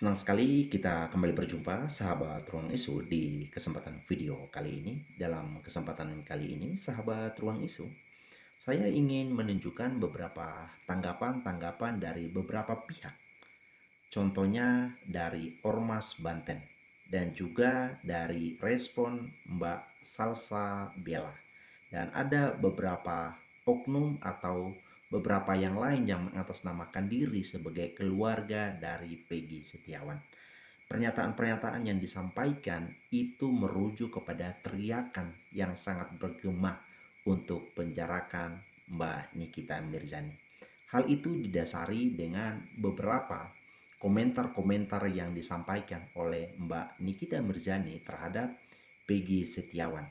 Senang sekali kita kembali berjumpa sahabat Ruang Isu di kesempatan video kali ini. Dalam kesempatan kali ini, sahabat Ruang Isu, saya ingin menunjukkan beberapa tanggapan-tanggapan dari beberapa pihak. Contohnya dari Ormas Banten dan juga dari respon Mbak Salsa Bella. Dan ada beberapa oknum atau beberapa yang lain yang mengatasnamakan diri sebagai keluarga dari Peggy Setiawan. Pernyataan-pernyataan yang disampaikan itu merujuk kepada teriakan yang sangat bergema untuk penjarakan Mbak Nikita Mirzani. Hal itu didasari dengan beberapa komentar-komentar yang disampaikan oleh Mbak Nikita Mirzani terhadap Peggy Setiawan.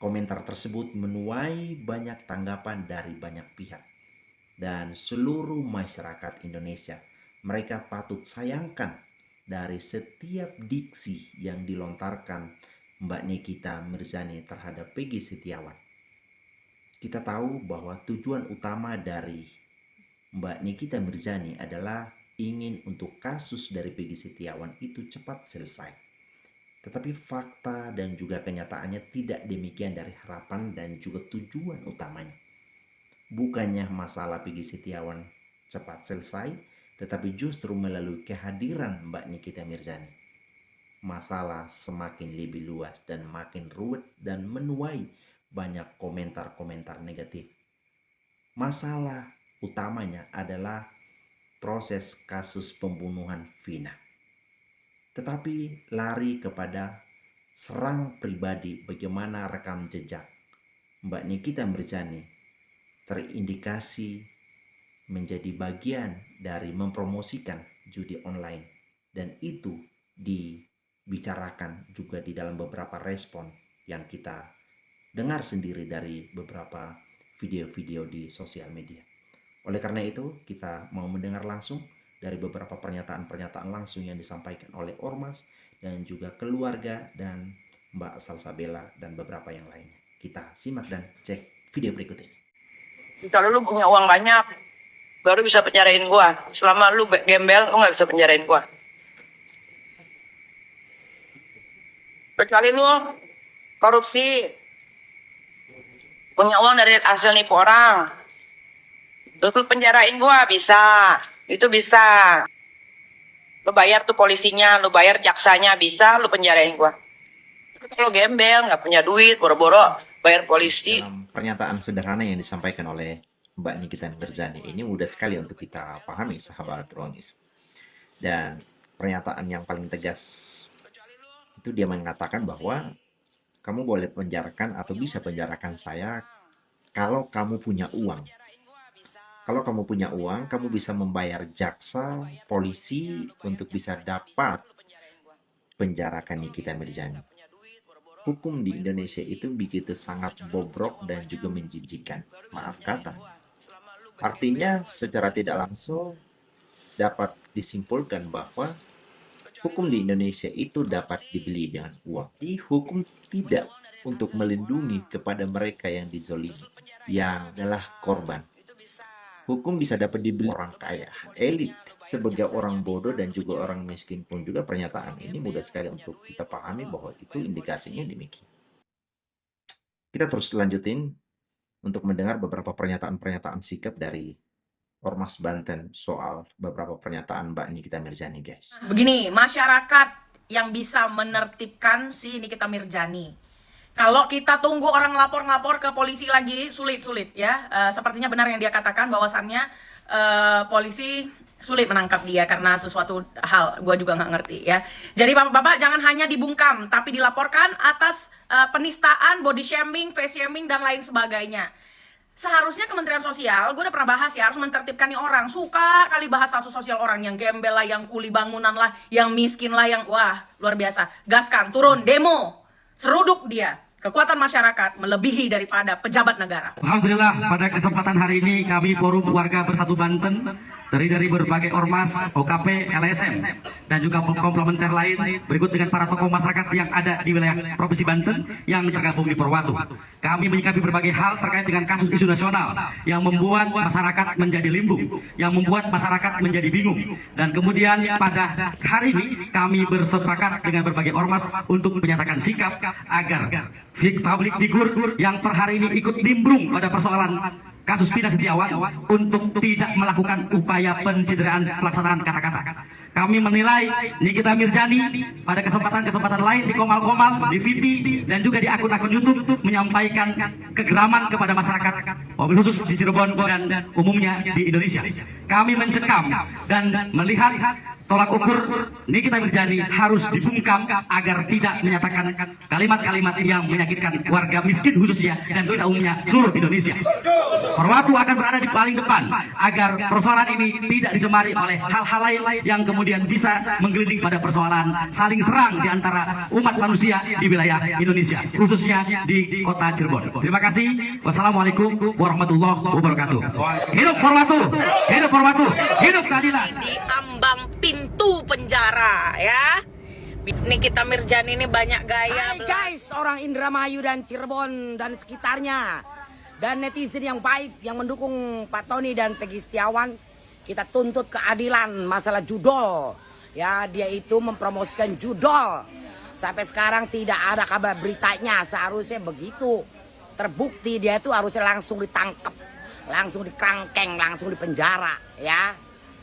Komentar tersebut menuai banyak tanggapan dari banyak pihak dan seluruh masyarakat Indonesia. Mereka patut sayangkan dari setiap diksi yang dilontarkan Mbak Nikita Mirzani terhadap Peggy Setiawan. Kita tahu bahwa tujuan utama dari Mbak Nikita Mirzani adalah ingin untuk kasus dari Peggy Setiawan itu cepat selesai. Tetapi fakta dan juga kenyataannya tidak demikian dari harapan dan juga tujuan utamanya. Bukannya masalah Peggy Setiawan cepat selesai, tetapi justru melalui kehadiran Mbak Nikita Mirzani, masalah semakin lebih luas dan makin ruwet dan menuai banyak komentar-komentar negatif. Masalah utamanya adalah proses kasus pembunuhan Vina. Tetapi lari kepada serang pribadi bagaimana rekam jejak Mbak Nikita Mirzani terindikasi menjadi bagian dari mempromosikan judi online, dan itu dibicarakan juga di dalam beberapa respon yang kita dengar sendiri dari beberapa video-video di sosial media. Oleh karena itu, kita mau mendengar langsung dari beberapa pernyataan-pernyataan langsung yang disampaikan oleh Ormas dan juga keluarga dan Mbak Salsabella dan beberapa yang lainnya. Kita simak dan cek video berikut ini. Kalau lu punya uang banyak, baru bisa penjarain gua. Selama lu gembel, lu nggak bisa penjarain gua. Kecuali lu korupsi, punya uang dari hasil nipu orang, terus lu penjarain gua, bisa. Itu bisa. Lu bayar tuh polisinya, lu bayar jaksanya, bisa lu penjarain gua. Kalau gembel, nggak punya duit, boro-boro bayar polisi. Dalam pernyataan sederhana yang disampaikan oleh Mbak Nikita Mirzani ini mudah sekali untuk kita pahami, sahabat Ruang Isu. Dan pernyataan yang paling tegas itu dia mengatakan bahwa kamu boleh penjarakan atau bisa penjarakan saya kalau kamu punya uang. Kalau kamu punya uang, kamu bisa membayar jaksa, polisi untuk bisa dapat penjarakan Nikita Mirzani. Hukum di Indonesia itu begitu sangat bobrok dan juga menjijikan. Maaf kata. Artinya secara tidak langsung dapat disimpulkan bahwa hukum di Indonesia itu dapat dibeli dengan uang. Jadi hukum tidak untuk melindungi kepada mereka yang dizolimi, yang adalah korban. Hukum bisa dapat dibeli orang kaya, elit, sebagai orang bodoh dan juga orang miskin pun juga pernyataan ini mudah sekali untuk kita pahami bahwa itu indikasinya demikian. Kita terus lanjutin untuk mendengar beberapa pernyataan-pernyataan sikap dari Ormas Banten soal beberapa pernyataan Mbak Nikita Mirzani, guys. Begini, masyarakat yang bisa menertibkan si Nikita Mirzani. Kalau kita tunggu orang lapor-lapor ke polisi lagi, sulit-sulit ya. Sepertinya benar yang dia katakan bahwasannya polisi sulit menangkap dia karena sesuatu hal, gue juga nggak ngerti ya. Jadi bapak-bapak jangan hanya dibungkam, tapi dilaporkan atas penistaan, body shaming, face shaming, dan lain sebagainya. Seharusnya Kementerian Sosial, gue udah pernah bahas ya, harus menertibkan nih orang. Suka kali bahas status sosial orang, yang gembel lah, yang kuli bangunan lah, yang miskin lah, yang wah luar biasa. Gaskan, turun, demo, seruduk dia. Kekuatan masyarakat melebihi daripada pejabat negara. Alhamdulillah pada kesempatan hari ini kami Forum Warga Bersatu Banten dari berbagai ormas, OKP, LSM dan juga komplementer lain berikut dengan para tokoh masyarakat yang ada di wilayah Provinsi Banten yang tergabung di Porwatu. Kami menyikapi berbagai hal terkait dengan kasus isu nasional yang membuat masyarakat menjadi limbung, yang membuat masyarakat menjadi bingung. Dan kemudian pada hari ini kami bersepakat dengan berbagai ormas untuk menyatakan sikap agar public figure yang per hari ini ikut nimbrung pada persoalan kasus Pina Setiawan untuk tidak melakukan upaya pencideraan pelaksanaan kata-kata. Kami menilai Nikita Mirzani pada kesempatan-kesempatan lain di Komal-Komal, di Viti, dan juga di akun-akun YouTube menyampaikan kegeraman kepada masyarakat, mobil khusus di Cirebon dan umumnya di Indonesia. Kami mencekam dan melihat tolak ukur Nikita Mirzani harus dibungkam agar tidak menyatakan kalimat-kalimat yang menyakitkan warga miskin khususnya dan kita umumnya seluruh Indonesia. Porwatu akan berada di paling depan agar persoalan ini tidak dicemari oleh hal-hal lain yang kemudian bisa menggelinding pada persoalan saling serang di antara umat manusia di wilayah Indonesia, khususnya di kota Cirebon. Terima kasih. Wassalamualaikum warahmatullahi wabarakatuh. Hidup Porwatu, hidup Porwatu, hidup keadilan. Di ambang pintu penjara ya. Nikita Mirzani ini banyak gaya. Hai guys, orang Indramayu dan Cirebon dan sekitarnya, dan netizen yang baik yang mendukung Pak Tony dan Peggy Setiawan, kita tuntut keadilan masalah judol. Ya, dia itu mempromosikan judol. Sampai sekarang tidak ada kabar beritanya. Seharusnya begitu terbukti dia itu harusnya langsung ditangkap, langsung dikerangkeng, langsung dipenjara. Ya,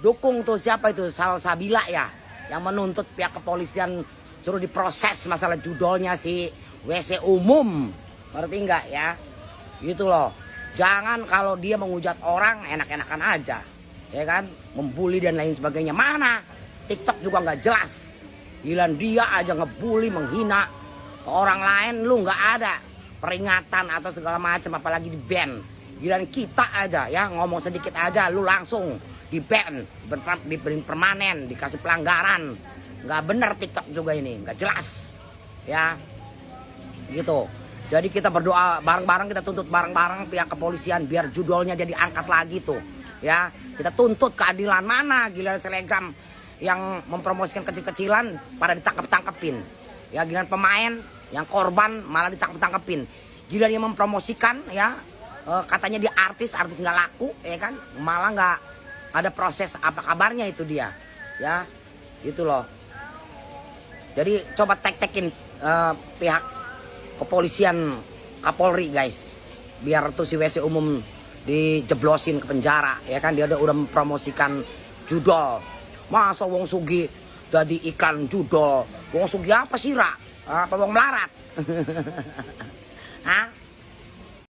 dukung tuh siapa itu, Salsabila ya, yang menuntut pihak kepolisian suruh diproses masalah judolnya si WC umum. Ngerti nggak ya? Gitu loh. Jangan kalau dia menghujat orang enak-enakan aja, ya kan, membuli dan lain sebagainya. Mana TikTok juga nggak jelas. Giliran dia aja ngebully, menghina orang lain, lu nggak ada peringatan atau segala macam, apalagi di ban. Giliran kita aja ya ngomong sedikit aja, lu langsung di ban, diberi permanen, dikasih pelanggaran. Nggak bener TikTok juga ini, nggak jelas, ya, gitu. Jadi kita berdoa bareng-bareng, kita tuntut bareng-bareng pihak kepolisian biar judolnya jadi angkat lagi tuh, ya. Kita tuntut keadilan. Mana giliran selegram yang mempromosikan kecil-kecilan pada ditangkap-tangkepin, ya. Giliran pemain yang korban malah ditangkap-tangkepin. Giliran yang mempromosikan, ya, katanya dia artis nggak laku, ya kan, malah nggak ada proses apa kabarnya itu dia, ya, gitu loh. Jadi coba tek-tekin pihak kepolisian, Kapolri guys, biar tuh si WC umum dijeblosin ke penjara, ya kan. Dia udah mempromosikan judol. Masa wong sugi jadi iklan judol? Wong sugi apa sih, Ra? Apa wong melarat? Hah?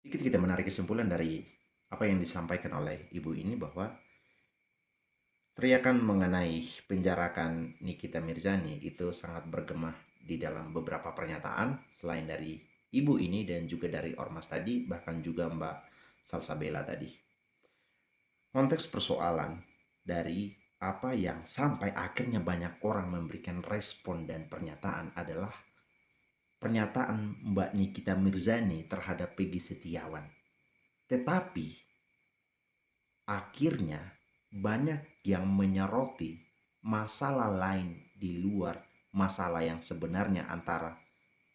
Sedikit kita menarik kesimpulan dari apa yang disampaikan oleh ibu ini, bahwa teriakan mengenai penjarakan Nikita Mirzani itu sangat bergema di dalam beberapa pernyataan selain dari ibu ini dan juga dari ormas tadi, bahkan juga Mbak Salsabila tadi. Konteks persoalan dari apa yang sampai akhirnya banyak orang memberikan respon dan pernyataan adalah pernyataan Mbak Nikita Mirzani terhadap Peggy Setiawan. Tetapi akhirnya banyak yang menyoroti masalah lain di luar masalah yang sebenarnya antara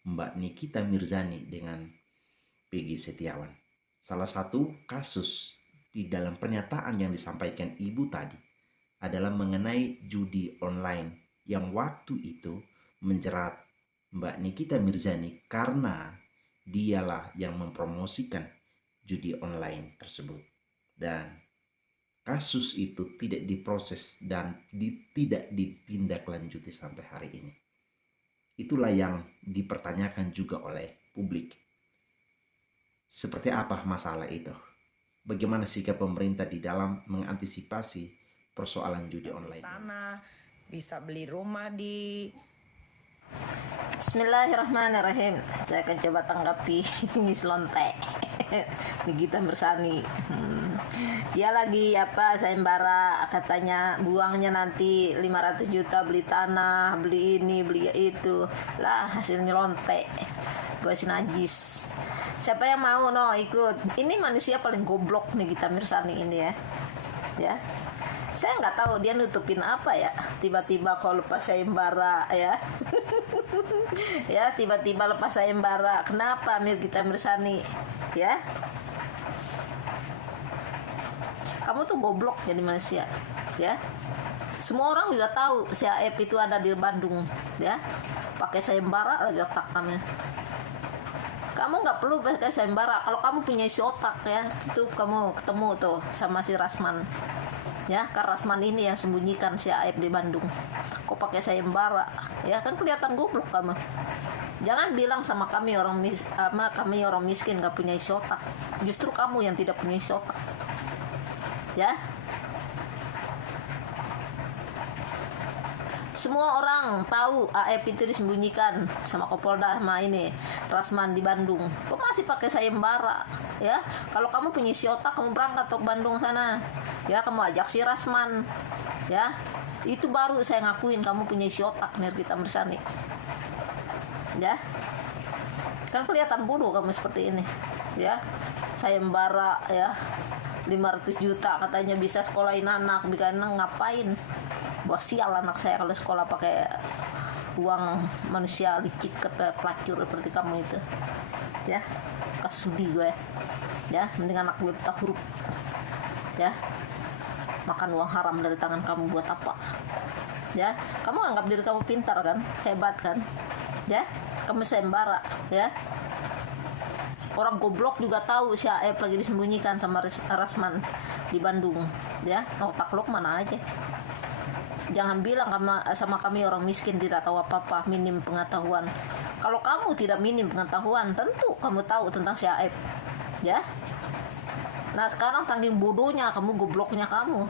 Mbak Nikita Mirzani dengan Peggy Setiawan. Salah satu kasus di dalam pernyataan yang disampaikan ibu tadi adalah mengenai judi online yang waktu itu menjerat Mbak Nikita Mirzani karena dialah yang mempromosikan judi online tersebut. Dan kasus itu tidak diproses dan tidak ditindaklanjuti sampai hari ini. Itulah yang dipertanyakan juga oleh publik. Seperti apa masalah itu? Bagaimana sikap pemerintah di dalam mengantisipasi persoalan judi online? Tanah, bisa beli rumah di. Bismillahirrahmanirrahim. Saya akan coba tanggapi Miss Lonte Nikita Mirzani. Dia lagi sayembara, katanya buangnya nanti 500 juta beli tanah, beli ini, beli itu. Lah hasilnya lonte. Gue si najis. Siapa yang mau ikut? Ini manusia paling goblok Nikita Mirzani ini ya. Ya. Saya nggak tahu dia nutupin apa ya. Tiba-tiba kalau lepas sayembara ya. Ya, tiba-tiba lepas sayembara. Kenapa Mirgita Mirsani? Ya. Kamu tuh goblok jadi manusia, ya. Semua orang udah tahu si AF itu ada di Bandung, ya. Pakai sayembara lagi otak kamu. Kamu nggak perlu pakai sayembara. Kalau kamu punya isi otak ya, itu kamu ketemu tuh sama si Rasman. Ya, Kak Rasman ini yang sembunyikan si AF di Bandung. Kok pakai sayembara? Ya kan kelihatan goblok kamu. Jangan bilang sama kami orang miskin nggak punya isi otak. Justru kamu yang tidak punya isi otak. Ya. Semua orang tahu AF itu disembunyikan sama Kapolda sama ini Rasman di Bandung. Kok masih pakai sayembara? Ya, kalau kamu punya isi otak, kamu berangkat ke Bandung sana. Ya, kamu ajak si Rasman. Ya, itu baru saya ngakuin kamu punya isi otak, Mirgita Mirsani. Ya, kan kelihatan bodoh kamu seperti ini. Ya, sayembara ya, 500 juta katanya bisa sekolahin anak, bikin ngapain? Buat sial anak saya kalau sekolah pakai uang manusia licik ke pelacur seperti kamu itu. Ya, kasudi gue. Ya, mending anak gue buta huruf. Ya, makan uang haram dari tangan kamu buat apa? Ya, kamu anggap diri kamu pintar kan, hebat kan? Ya, kamu sayembara. Ya, orang goblok juga tahu si AF lagi disembunyikan sama Rasman di Bandung. Ya, otak lo mana aja? Jangan bilang sama kami orang miskin tidak tahu apa-apa, minim pengetahuan. Kalau kamu tidak minim pengetahuan, tentu kamu tahu tentang si AF. Ya. Nah, sekarang tanggung bodohnya kamu, gobloknya kamu.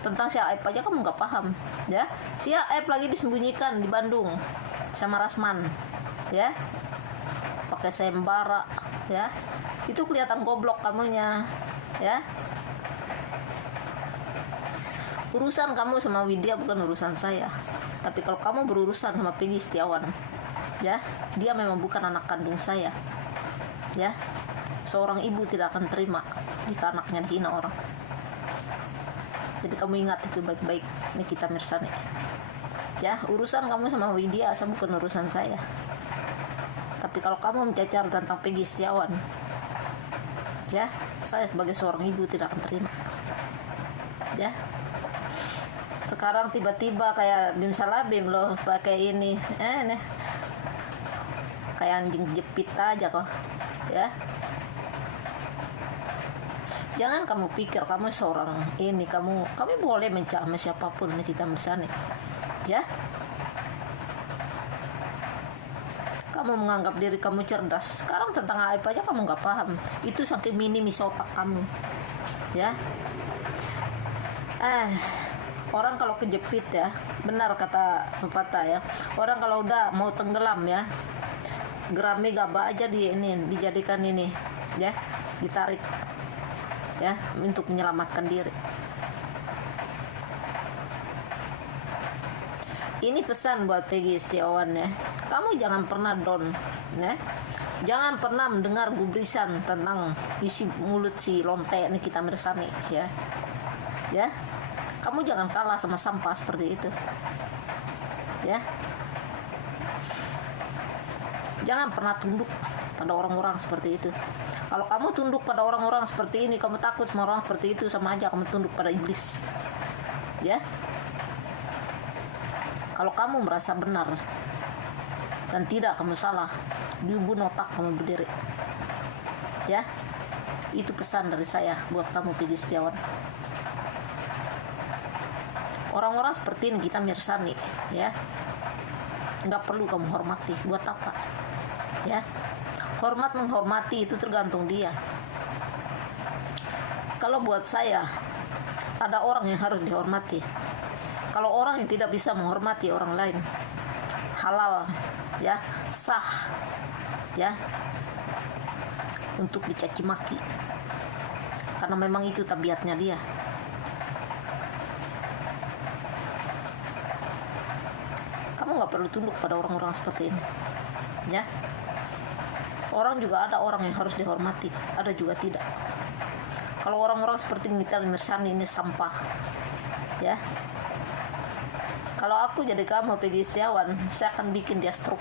Tentang si AF aja kamu nggak paham. Ya. Si AF lagi disembunyikan di Bandung sama Rasman. Ya. Pakai sayembara, ya. Itu kelihatan goblok kamunya. Ya. Urusan kamu sama Widya bukan urusan saya. Tapi kalau kamu berurusan sama Peggy Setiawan, ya, dia memang bukan anak kandung saya. Ya. Seorang ibu tidak akan terima jika anaknya dihina orang. Jadi kamu ingat itu baik-baik, Mirgita Mirsani. Ya, urusan kamu sama Widya bukan urusan saya. Tapi kalau kamu mencacar tentang Peggy Setiawan, ya, saya sebagai seorang ibu tidak akan terima. Ya. Sekarang tiba-tiba kayak Bim Salabim loh pakai ini, nih kayak anjing jepit aja kok, ya. Jangan kamu pikir kamu seorang ini, kamu boleh mencela siapapun, Mirgita Mirsani, ya. Kamu menganggap diri kamu cerdas. Sekarang tentang AF aja kamu nggak paham. Itu saking minim isi otak kamu, ya. Orang kalau kejepit ya, benar kata pepatah ya. Orang kalau udah mau tenggelam ya, gerami gaba aja dijadikan ini, ya, ditarik, ya, untuk menyelamatkan diri. Ini pesan buat Peggy Setiawan ya. Kamu jangan pernah down, ya. Jangan pernah mendengar gubrisan tentang isi mulut si lonte Mirgita Mirsani, ya. Ya. Kamu jangan kalah sama sampah seperti itu. Ya. Jangan pernah tunduk pada orang-orang seperti itu. Kalau kamu tunduk pada orang-orang seperti ini, kamu takut sama orang seperti itu, sama aja kamu tunduk pada iblis. Ya. Kalau kamu merasa benar dan tidak kamu salah, diubun otak kamu berdiri. Ya. Itu pesan dari saya buat kamu, Peggy Setiawan. Orang-orang seperti Mirgita Mirsani, ya, nggak perlu kamu hormati. Buat apa? Ya, hormat menghormati itu tergantung dia. Kalau buat saya, ada orang yang harus dihormati. Kalau orang yang tidak bisa menghormati orang lain, halal, ya, sah, ya, untuk dicaci maki. Karena memang itu tabiatnya dia. Kamu nggak perlu tunduk pada orang-orang seperti ini, ya. Orang juga ada orang yang harus dihormati, ada juga tidak. Kalau orang-orang seperti Mirgita Mirsani ini sampah, ya. Kalau aku jadi kamu Peggy Setiawan, saya akan bikin dia stroke.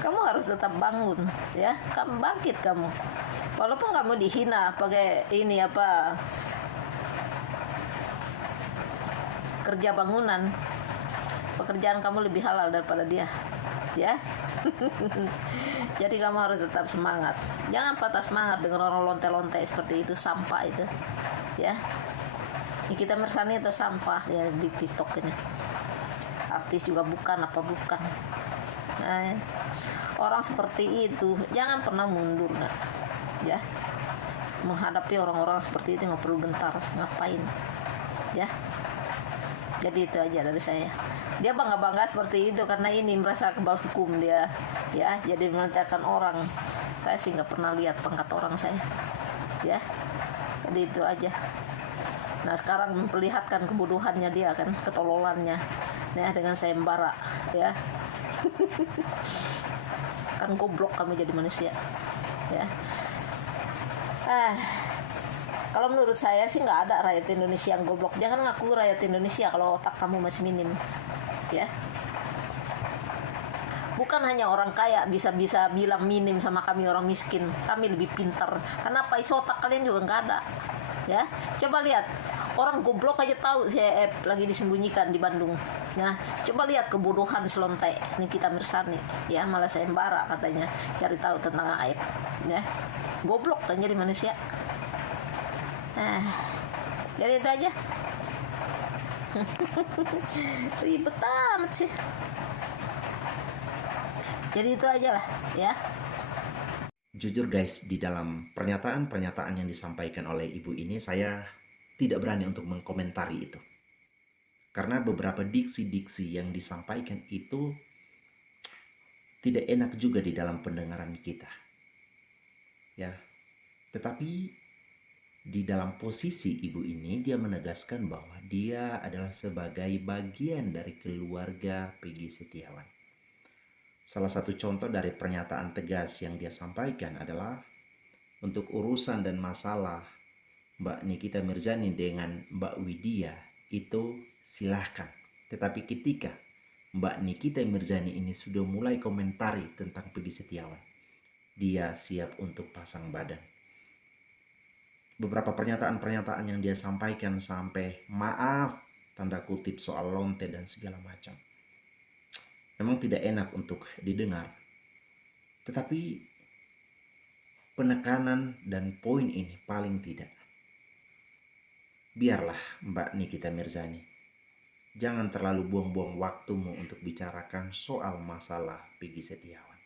Kamu harus tetap bangun, ya. Kamu bangkit kamu. Walaupun kamu dihina pakai ini apa, kerja bangunan, pekerjaan kamu lebih halal daripada dia, ya. Jadi kamu harus tetap semangat. Jangan patah semangat dengan orang lonte-lonte seperti itu, sampah itu, ya. Nikita Mirzani itu sampah ya di TikTok ini. Artis juga bukan, apa bukan. Nah, orang seperti itu jangan pernah mundur, nah. Ya. Menghadapi orang-orang seperti itu nggak perlu gentar, ngapain, ya. Jadi itu aja dari saya. Dia bangga-bangga seperti itu karena ini merasa kebal hukum dia, ya. Jadi menantikan orang. Saya sih nggak pernah lihat pangkat orang saya, ya. Jadi itu aja. Nah sekarang memperlihatkan kebodohannya dia kan, ketololannya, ya, dengan sayembara, ya. Kan goblok kami jadi manusia, ya. Kalau menurut saya sih nggak ada rakyat Indonesia yang goblok. Jangan ngaku rakyat Indonesia kalau otak kamu masih minim, ya. Bukan hanya orang kaya bisa bilang minim sama kami orang miskin. Kami lebih pintar. Kenapa iso otak kalian juga nggak ada, ya. Coba lihat, orang goblok aja tahu saya lagi disembunyikan di Bandung. Nah, coba lihat kebodohan selonte Nikita Mirzani, ya, malah sayembara katanya cari tahu tentang aib, ya. Goblok kan jadi manusia. Jadi itu aja. Ribet amat sih. Jadi itu aja lah, ya. Jujur guys, di dalam pernyataan-pernyataan yang disampaikan oleh ibu ini, saya tidak berani untuk mengkomentari itu. Karena beberapa diksi-diksi yang disampaikan itu tidak enak juga di dalam pendengaran kita. Ya. Tetapi di dalam posisi ibu ini, dia menegaskan bahwa dia adalah sebagai bagian dari keluarga Peggy Setiawan. Salah satu contoh dari pernyataan tegas yang dia sampaikan adalah untuk urusan dan masalah Mbak Nikita Mirzani dengan Mbak Widya itu silahkan. Tetapi ketika Mbak Nikita Mirzani ini sudah mulai komentari tentang Peggy Setiawan, dia siap untuk pasang badan. Beberapa pernyataan-pernyataan yang dia sampaikan sampai maaf tanda kutip soal lonte dan segala macam, memang tidak enak untuk didengar. Tetapi penekanan dan poin ini paling tidak, biarlah Mbak Nikita Mirzani, jangan terlalu buang-buang waktumu untuk bicarakan soal masalah Peggy Setiawan.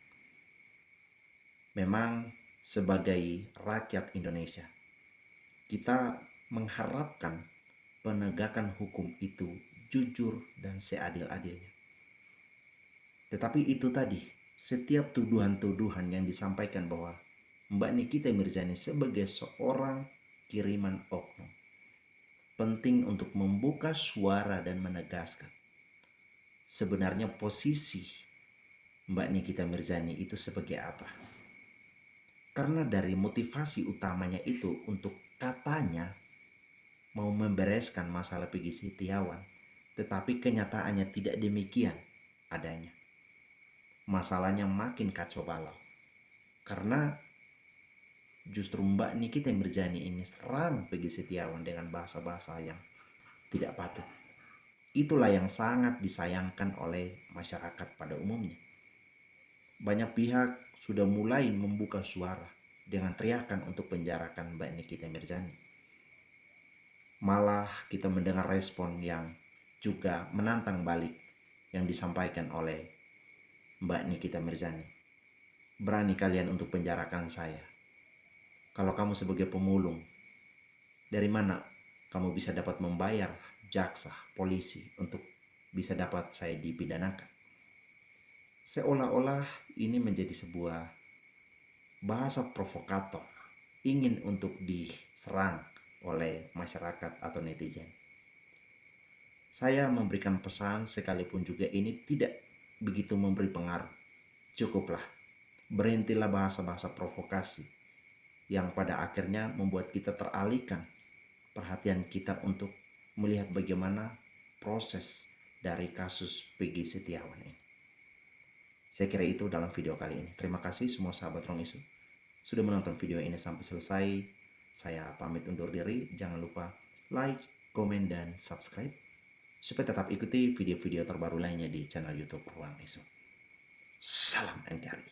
Memang sebagai rakyat Indonesia, kita mengharapkan penegakan hukum itu jujur dan seadil-adilnya. Tetapi itu tadi, setiap tuduhan-tuduhan yang disampaikan bahwa Mbak Nikita Mirzani sebagai seorang kiriman oknum, penting untuk membuka suara dan menegaskan sebenarnya posisi Mbak Nikita Mirzani itu sebagai apa. Karena dari motivasi utamanya itu untuk katanya mau membereskan masalah Peggy Setiawan, tetapi kenyataannya tidak demikian adanya. Masalahnya makin kacau balau. Karena justru Mbak Nikita Mirzani ini serang Peggy Setiawan dengan bahasa-bahasa yang tidak patut. Itulah yang sangat disayangkan oleh masyarakat pada umumnya. Banyak pihak sudah mulai membuka suara dengan teriakan untuk penjarakan Mbak Nikita Mirzani. Malah kita mendengar respon yang juga menantang balik yang disampaikan oleh Mbak Nikita Mirzani. Berani kalian untuk penjarakan saya. Kalau kamu sebagai pemulung, dari mana kamu bisa dapat membayar jaksa, polisi untuk bisa dapat saya dipidanakan? Seolah-olah ini menjadi sebuah bahasa provokator, ingin untuk diserang oleh masyarakat atau netizen. Saya memberikan pesan sekalipun juga ini tidak begitu memberi pengaruh. Cukuplah, berhentilah bahasa-bahasa provokasi yang pada akhirnya membuat kita teralihkan perhatian kita untuk melihat bagaimana proses dari kasus Peggy Setiawan ini. Saya kira itu dalam video kali ini. Terima kasih semua sahabat Ruang Isu sudah menonton video ini sampai selesai. Saya pamit undur diri. Jangan lupa like, komen, dan subscribe supaya tetap ikuti video-video terbaru lainnya di channel YouTube Ruang Isu. Salam NKRI.